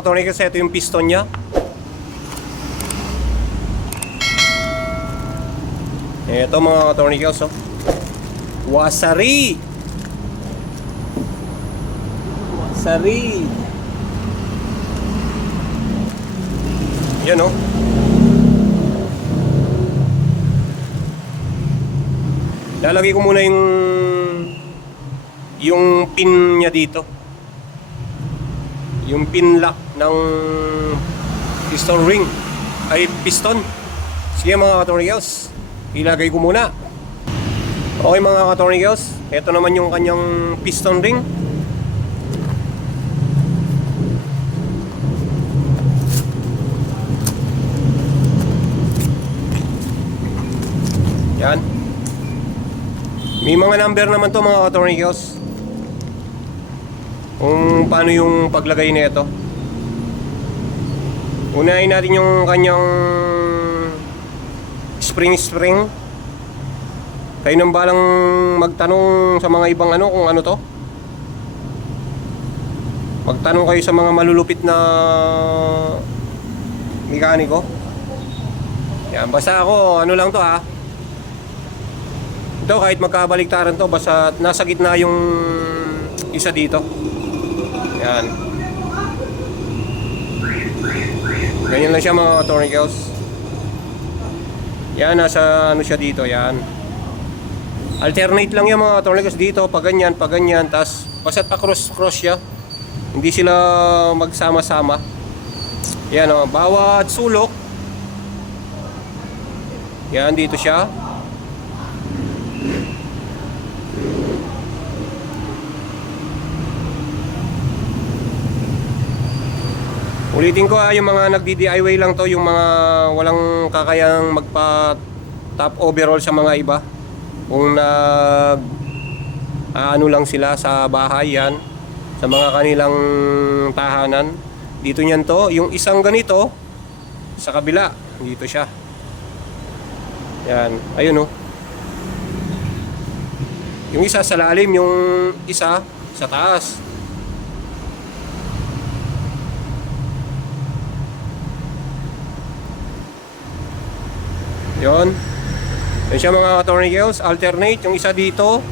mga katornikels, ito yung piston nya. Ito mga katornikels, oh. Wasari. Wasari. Yan, oh. Lalagay ko muna yung pin niya dito. Yung pin lock ng piston ring. Ay, piston. Sige mga katornikels, ilagay ko muna. Okay mga katornikels, ito naman yung kanyang piston ring. Yan. May mga number naman to mga katornikels, kung paano yung paglagay nito. Unahin natin yung kanyang spring. Kayo nang balang magtanong sa mga ibang ano kung ano to. Magtanong kayo sa mga malulupit na mekaniko. Yan, basta ako ano lang to ha. Ito kahit magkabaliktaran to, basta nasa gitna yung isa dito. Yan. Ganyan lang siya mga katornikels. Yan, nasa ano siya dito, yan. Alternate lang yan mga katornikels dito, pag ganyan, tas basta't pa cross siya. Hindi sila magsama-sama. Yan o, bawat sulok. Yan, dito siya. Ulitin ko yung mga nagdi-DIY lang to, yung mga walang kakayang magpa top overall sa mga iba. Kung ano lang sila sa bahay yan, sa mga kanilang tahanan. Dito niyan to, yung isang ganito sa kabila, dito siya. Yan, ayun oh. Yung isa sa lalim, yung isa sa taas. Yon. Yan siya mga katornikels, alternate, yung isa dito,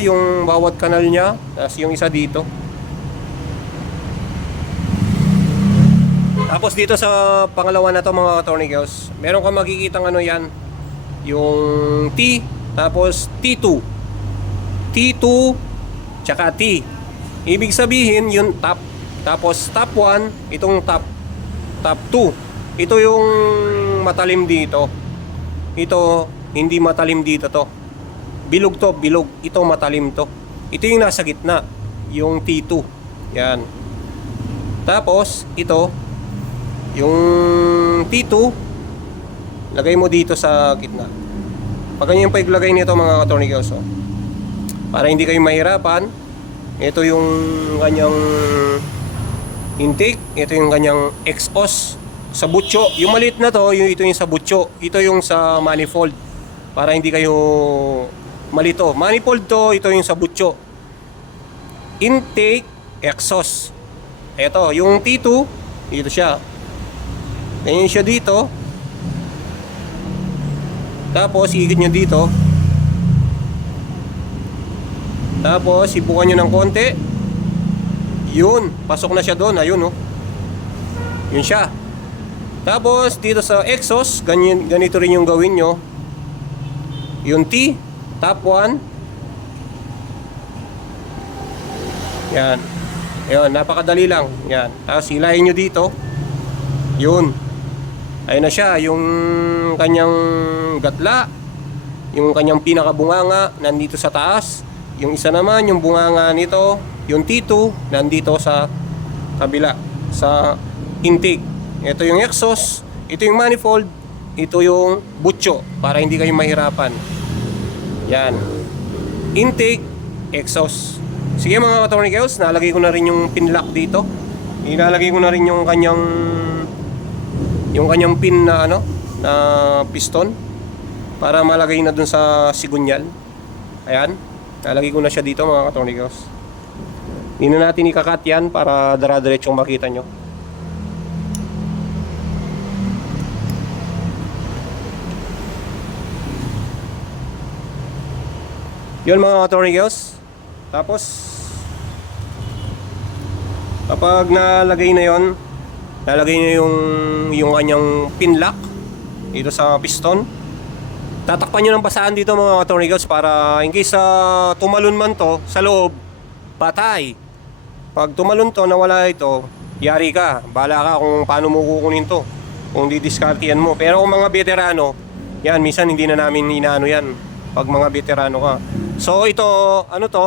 yung bawat kanal niya, tapos yung isa dito. Tapos dito sa pangalawa na to mga katornikels, meron kang makikitang ano yan, yung T, tapos T2, tsaka T. Ibig sabihin yung top, tapos top 1, itong top 2. Ito yung matalim dito. Ito hindi matalim dito to. Bilog to, bilog. Ito matalim to. Ito yung nasa gitna, yung T2. Yan. Tapos ito yung T2, lagay mo dito sa gitna. Pag ganyan pa iglagay nito mga katornikels, oh. Para hindi kayo mahirapan, ito yung kanyang intake, ito yung kanyang exhaust. Sa butyo, yung maliit na to, ito yung sa butyo, ito yung sa manifold. Para hindi kayo malito. Manifold to, ito yung sa butyo. Intake, exhaust. Ito, yung T2, dito siya. Ganyan siya dito. Tapos, igit nyo dito. Tapos, ibukan nyo ng konti. Yun, pasok na siya doon. Ayun, oh. Yun siya. Tapos dito sa exhaust, ganito rin yung gawin nyo. Yung T, top 1. Yan. Ayun, napakadali lang. Yan. Tapos hilahin nyo dito. Yun. Ayun na siya, yung kanyang gatla, yung kanyang pinakabunganga nandito sa taas. Yung isa naman, yung bunganga nito, yung T2 nandito sa kabila, sa intake. Ito yung exhaust, ito yung manifold, ito yung butyo, para hindi kayo mahirapan. Yan. Intake, exhaust. Sige mga katornikels, nalagay ko na rin yung pin lock dito. Ilalagay ko na rin yung kanyang pin na ano, na piston, para malagay na dun sa sigunyal. Ayan, nalagay ko na siya dito mga katornikels. Hindi na natin ikakat yan para dara-diretsong makita nyo. Yun mga ka-tornillos. Tapos kapag nalagay na yon, lalagay na yung kanyang pin lock dito sa piston. Tatakpan nyo ng basahan dito mga ka-tornillos para in case tumalon man to sa loob, patay. Pag tumalon to, nawala ito, yari ka. Bahala ka kung paano mo kukunin to, kung didiskartihan mo. Pero kung mga veterano, yan, minsan hindi na namin inaano yan pag mga veterano ka. So ito, ano to,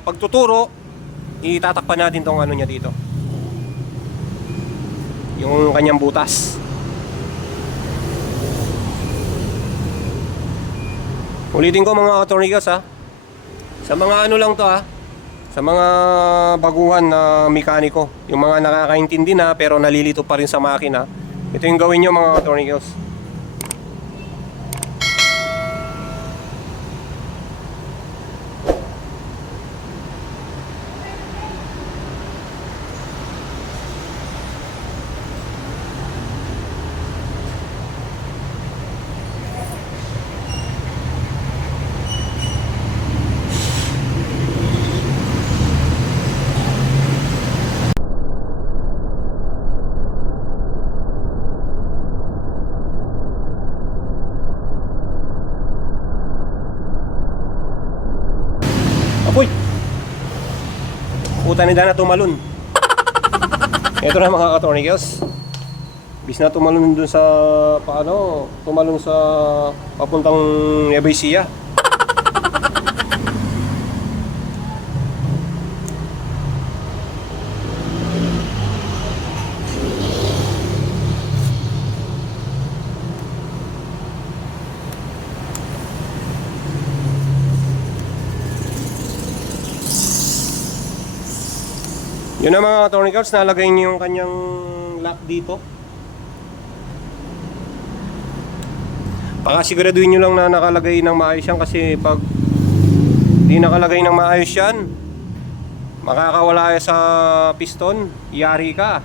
pagtuturo, itatakpan natin tong ano niya dito, yung kanyang butas. Ulitin ko mga ka-tornillos ha, sa mga ano lang to ha, sa mga baguhan na mekaniko, yung mga nakakaintindi na pero nalilito pa rin sa makina, ito yung gawin nyo mga ka-tornillos. Apoy! Puta ni Dana tumalon. Ito na mga ka-tornillos. Bis na tumalon dun sa paano, tumalon sa papuntang Nueva Ecija. Yun na mga ka-tornillos, nalagay niyo yung kanyang lock dito. Pakasiguraduhin nyo lang na nakalagay ng maayos yan, kasi pag di nakalagay ng maayos yan, makakawala sa piston, yari ka.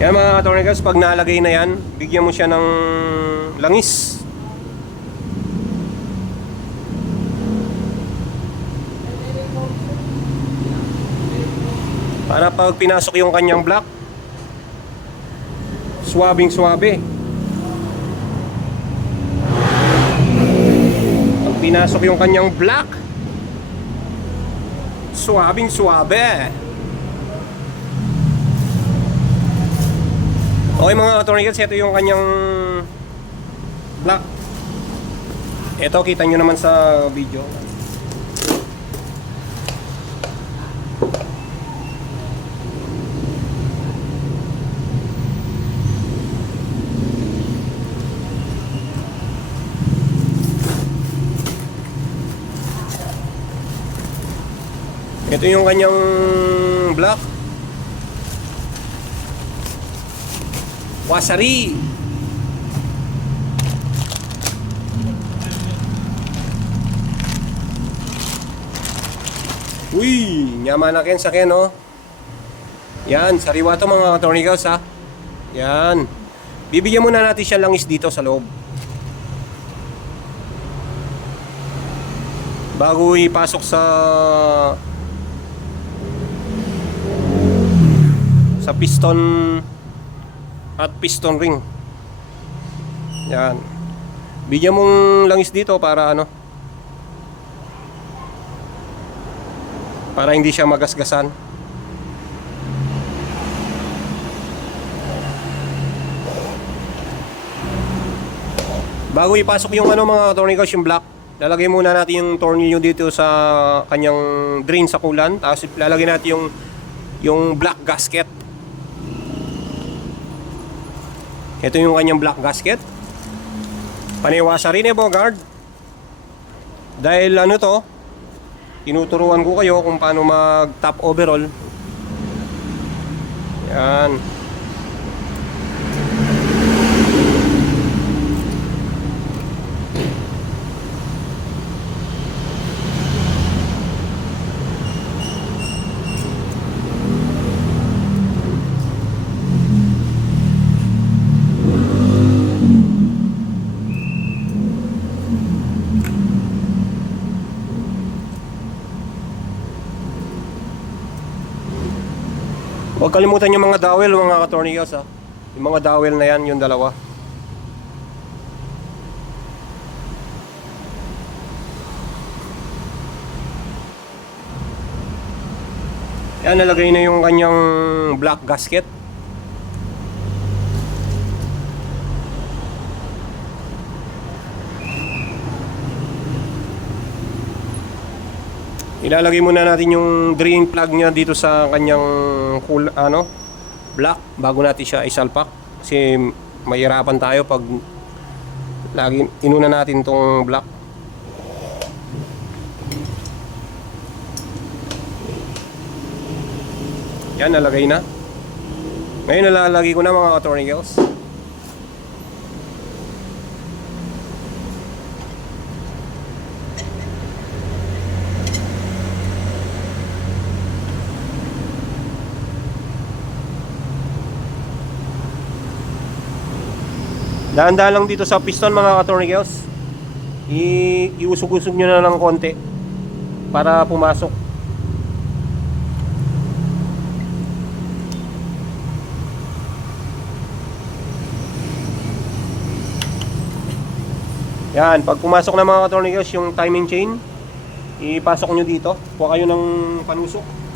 Yan mga ka-tornillos, pag nalagay na yan, bigyan mo siya ng langis. Para pag pinasok yung kanyang block, swabing swabe. Pag pinasok yung kanyang block, swabing swabe. Okay mga ka-tornillos, ito yung kanyang block. Ito kita nyo naman sa video. Ito yung kanyang block. Wasari. Uy, nyaman na ken sa ken, oh. Yan, sariwa to mga ka-tornillos ha. Yan. Bibigyan muna natin siya langis dito sa loob, bago ipasok sa piston at piston ring. Yan. Bigyan mong langis dito para ano, para hindi siya magasgasan. Bago ipasok yung ano mga tornillos, yung block, lalagay muna natin yung tornilyo dito sa kanyang drain sa coolant. Tapos lalagay natin yung black gasket. Ito yung kanyang black gasket. Paniwasa rin Bogard. Dahil ano to, tinuturuan ko kayo kung paano mag top overall. Yan. Huwag kalimutan yung mga dowel mga ka-tornillos ha. Yung mga dowel na yan, yung dalawa. Yan, nalagay na yung kanyang black gasket. Ilalagay muna natin yung drain plug niya dito sa kanyang black bago natin siya isalpak kasi mahirapan tayo pag lagi inuna natin tong black. Yan, nalagay na. Ngayon nalalagay ko na mga ka-tornillos. Dahan-dahan lang dito sa piston mga ka-tornillos. Iusog-usog nyo na ng konti para pumasok. Yan, pag pumasok na mga ka-tornillos yung timing chain, ipasok nyo dito. Kuha kayo ng panusok.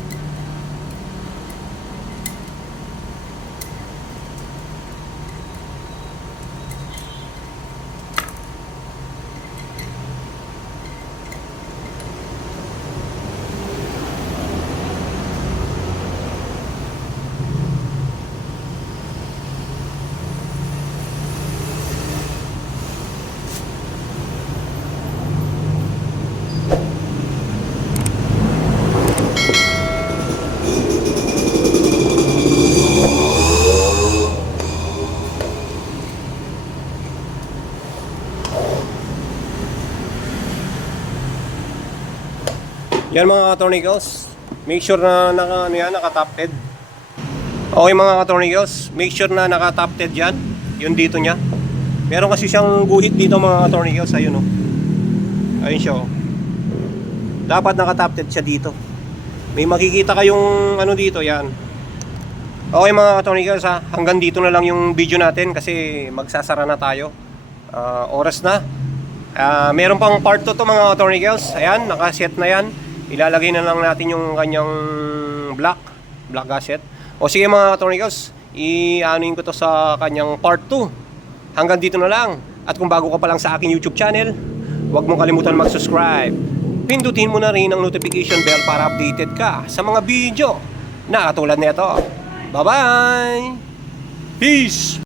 Yan mga ka-tornillos, make sure na naka-top-head. Okay mga ka-tornillos, make sure na naka-top-head yan, yung dito nya. Meron kasi siyang guhit dito mga ka-tornillos, ayun oh. Ayun siya oh. Dapat naka-top-head siya dito. May makikita kayong dito, yan. Okay mga ka-tornillos ha, hanggang dito na lang yung video natin kasi magsasara na tayo. Oras na. Meron pang part 2 to mga ka-tornillos. Ayan, naka-set na yan. Ilalagay na lang natin yung kanyang black gasket. O sige mga ka-tornillos, i-anuin ko to sa kanyang part 2. Hanggang dito na lang. At kung bago ka pa lang sa aking YouTube channel, huwag mong kalimutan mag-subscribe. Pindutin mo na rin ang notification bell para updated ka sa mga video na katulad nito. Bye-bye! Peace!